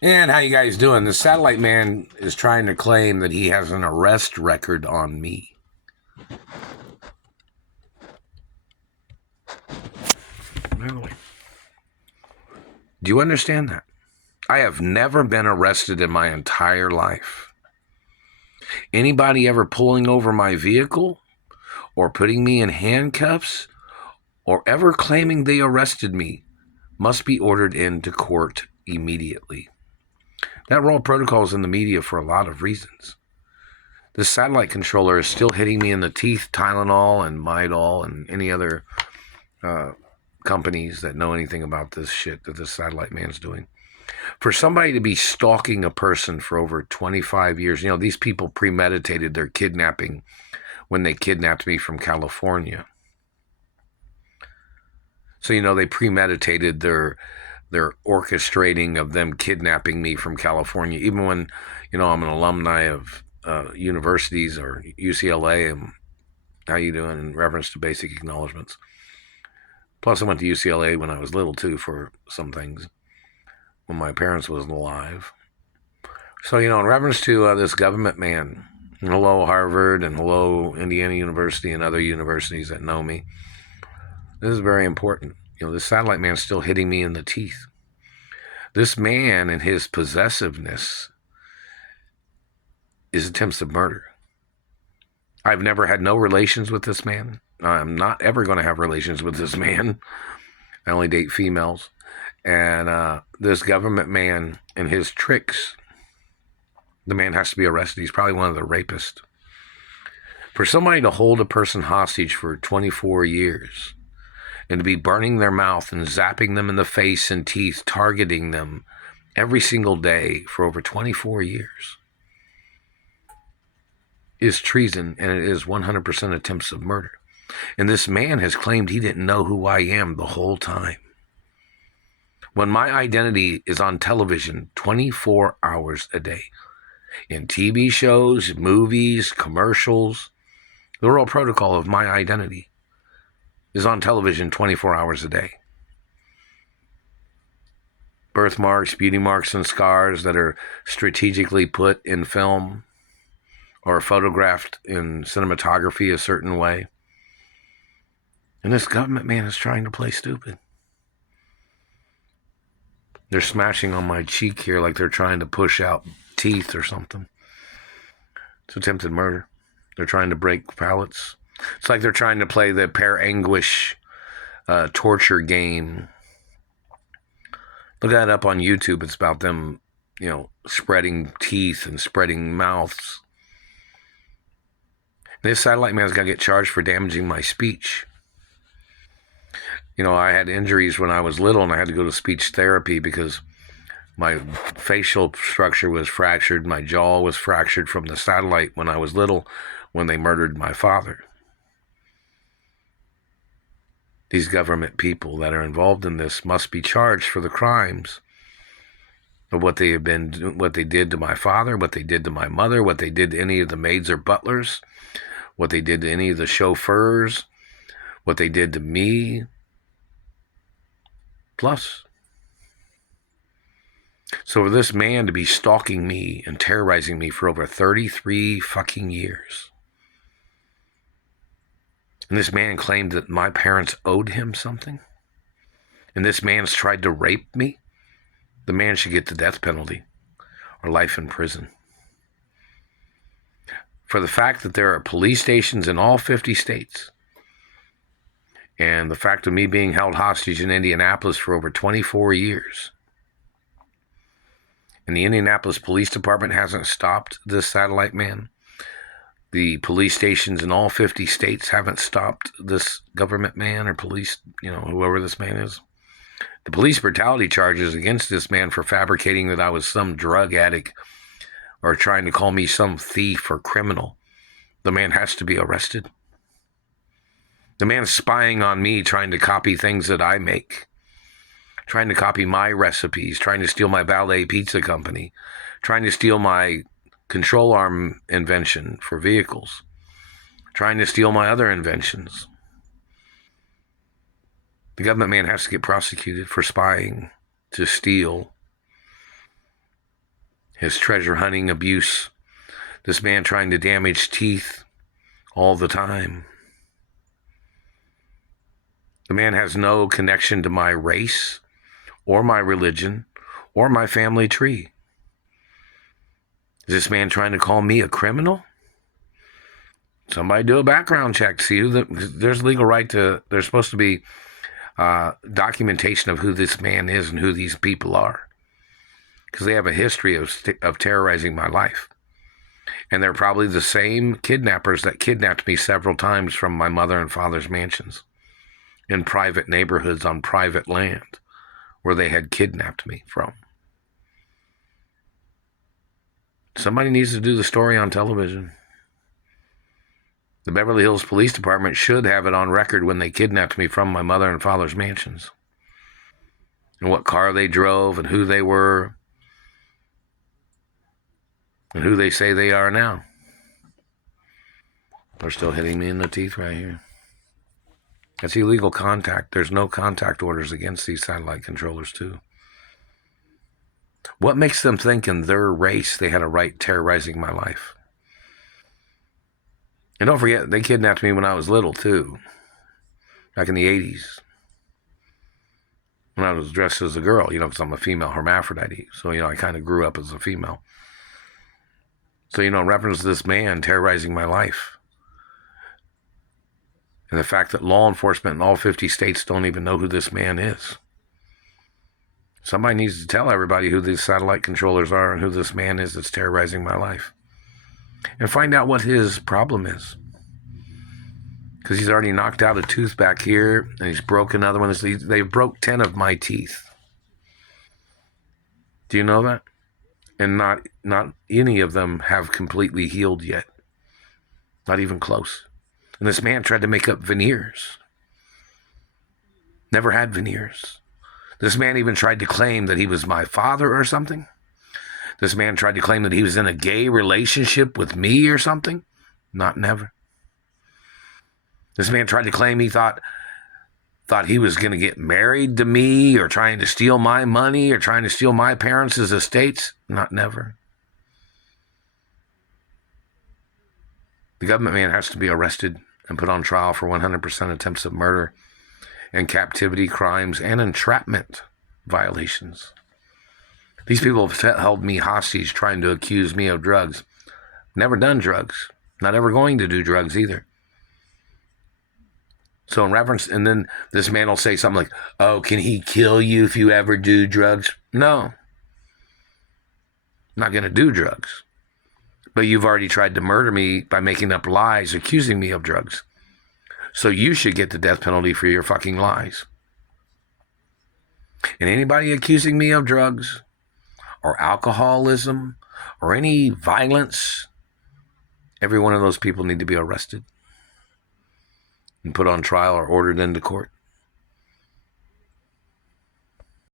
And how you guys doing? The satellite man is trying to claim that he has an arrest record on me. Really? Do you understand that? I have never been arrested in my entire life. Anybody ever pulling over my vehicle or putting me in handcuffs or ever claiming they arrested me must be ordered into court immediately. That raw protocol is in the media for a lot of reasons. This satellite controller is still hitting me in the teeth, Tylenol and Midol and any other uh, companies that know anything about this shit that this satellite man's doing. For somebody to be stalking a person for over 25 years, these people premeditated their kidnapping when they kidnapped me from California. So, they premeditated their orchestrating of them kidnapping me from California, even when, I'm an alumni of universities or UCLA. And how you doing in reference to basic acknowledgments. Plus, I went to UCLA when I was little, too, for some things, when my parents wasn't alive. So, in reference to this government man, hello, Harvard, and hello, Indiana University, and other universities that know me, this is very important. This satellite man's still hitting me in the teeth. This man and his possessiveness is attempts of murder. I've never had no relations with this man. I'm not ever going to have relations with this man. I only date females. And this government man and his tricks, the man has to be arrested. He's probably one of the rapists. For somebody to hold a person hostage for 24 years and to be burning their mouth and zapping them in the face and teeth, targeting them every single day for over 24 years is treason, and it is 100% attempts of murder. And this man has claimed he didn't know who I am the whole time. When my identity is on television 24 hours a day, in TV shows, movies, commercials, the royal protocol of my identity is on television 24 hours a day. Birthmarks, beauty marks, and scars that are strategically put in film or photographed in cinematography a certain way. And this government man is trying to play stupid. They're smashing on my cheek here like they're trying to push out teeth or something. It's attempted murder. They're trying to break palates. It's like they're trying to play the pear anguish torture game. Look that up on YouTube. It's about them, spreading teeth and spreading mouths. This satellite man's got to get charged for damaging my speech. I had injuries when I was little, and I had to go to speech therapy because my facial structure was fractured. My jaw was fractured from the satellite when I was little, when they murdered my father. These government people that are involved in this must be charged for the crimes of what they did to my father, what they did to my mother, what they did to any of the maids or butlers, what they did to any of the chauffeurs, what they did to me. Plus. So for this man to be stalking me and terrorizing me for over 33 fucking years, and this man claimed that my parents owed him something, and this man's tried to rape me, the man should get the death penalty or life in prison. For the fact that there are police stations in all 50 states, and the fact of me being held hostage in Indianapolis for over 24 years, and the Indianapolis Police Department hasn't stopped this satellite man. The police stations in all 50 states haven't stopped this government man or police, whoever this man is. The police brutality charges against this man for fabricating that I was some drug addict or trying to call me some thief or criminal. The man has to be arrested. The man's spying on me, trying to copy things that I make, trying to copy my recipes, trying to steal my valet pizza company, trying to steal my control arm invention for vehicles, trying to steal my other inventions. The government man has to get prosecuted for spying, to steal. his treasure hunting abuse, this man trying to damage teeth all the time. The man has no connection to my race or my religion or my family tree. Is this man trying to call me a criminal? Somebody do a background check to see who there's legal right to, there's supposed to be documentation of who this man is and who these people are. Because they have a history of terrorizing my life. And they're probably the same kidnappers that kidnapped me several times from my mother and father's mansions in private neighborhoods on private land where they had kidnapped me from. Somebody needs to do the story on television. The Beverly Hills Police Department should have it on record when they kidnapped me from my mother and father's mansions. And what car they drove and who they were. And who they say they are now. They're still hitting me in the teeth right here. That's illegal contact. There's no contact orders against these satellite controllers, too. What makes them think in their race they had a right terrorizing my life? And don't forget, they kidnapped me when I was little, too. Back in the 80s. When I was dressed as a girl, because I'm a female hermaphrodite. So, I kind of grew up as a female. So, in reference to this man terrorizing my life. And the fact that law enforcement in all 50 states don't even know who this man is. Somebody needs to tell everybody who these satellite controllers are and who this man is that's terrorizing my life. And find out what his problem is. Because he's already knocked out a tooth back here, and he's broke another one. They broke 10 of my teeth. Do you know that? And not any of them have completely healed yet. Not even close. And this man tried to make up veneers. Never had veneers. This man even tried to claim that he was my father or something. This man tried to claim that he was in a gay relationship with me or something. Never. This man tried to claim he thought he was going to get married to me or trying to steal my money or trying to steal my parents' estates. Never. The government man has to be arrested and put on trial for 100% attempts of murder and captivity crimes and entrapment violations. These people have held me hostage trying to accuse me of drugs. Never done drugs. Not ever going to do drugs either. So in reference, and then this man will say something like, oh, can he kill you if you ever do drugs? No. I'm not going to do drugs. But you've already tried to murder me by making up lies, accusing me of drugs. So you should get the death penalty for your fucking lies. And anybody accusing me of drugs or alcoholism or any violence, every one of those people need to be arrested and put on trial or ordered into court.